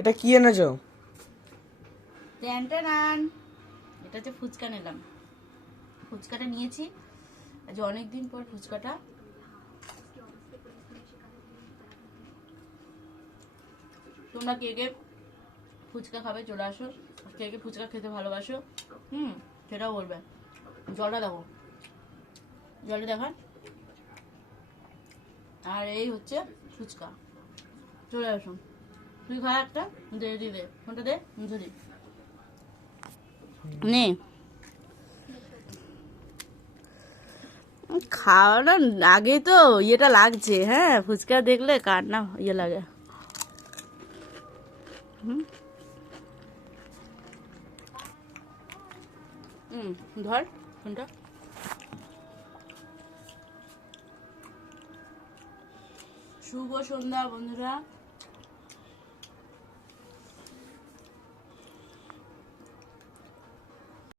এটা কি এনেছো? এটা হচ্ছে ফুচকা নিলাম। ফুচকাটা নিয়েছি আজ অনেকদিন পর ফুচকাটা। তোমরা কে কে ফুচকা খাবে চলে আসো। কে কে ফুচকা খেতে ভালোবাসো সেটাও বলবে। জলটা দেখো, জলটা দেখান। আর এই হচ্ছে ফুচকা, চলে আসুন। তুই খা একটা, দে ফোনটা দে, ধরি নে। খাওয়ানোর আগে তো ইয়েটা লাগছে। হ্যাঁ, ফুচকা দেখলে কার না ইয়ে লাগে। ধর ফোনটা। শুভ সন্ধ্যা বন্ধুরা।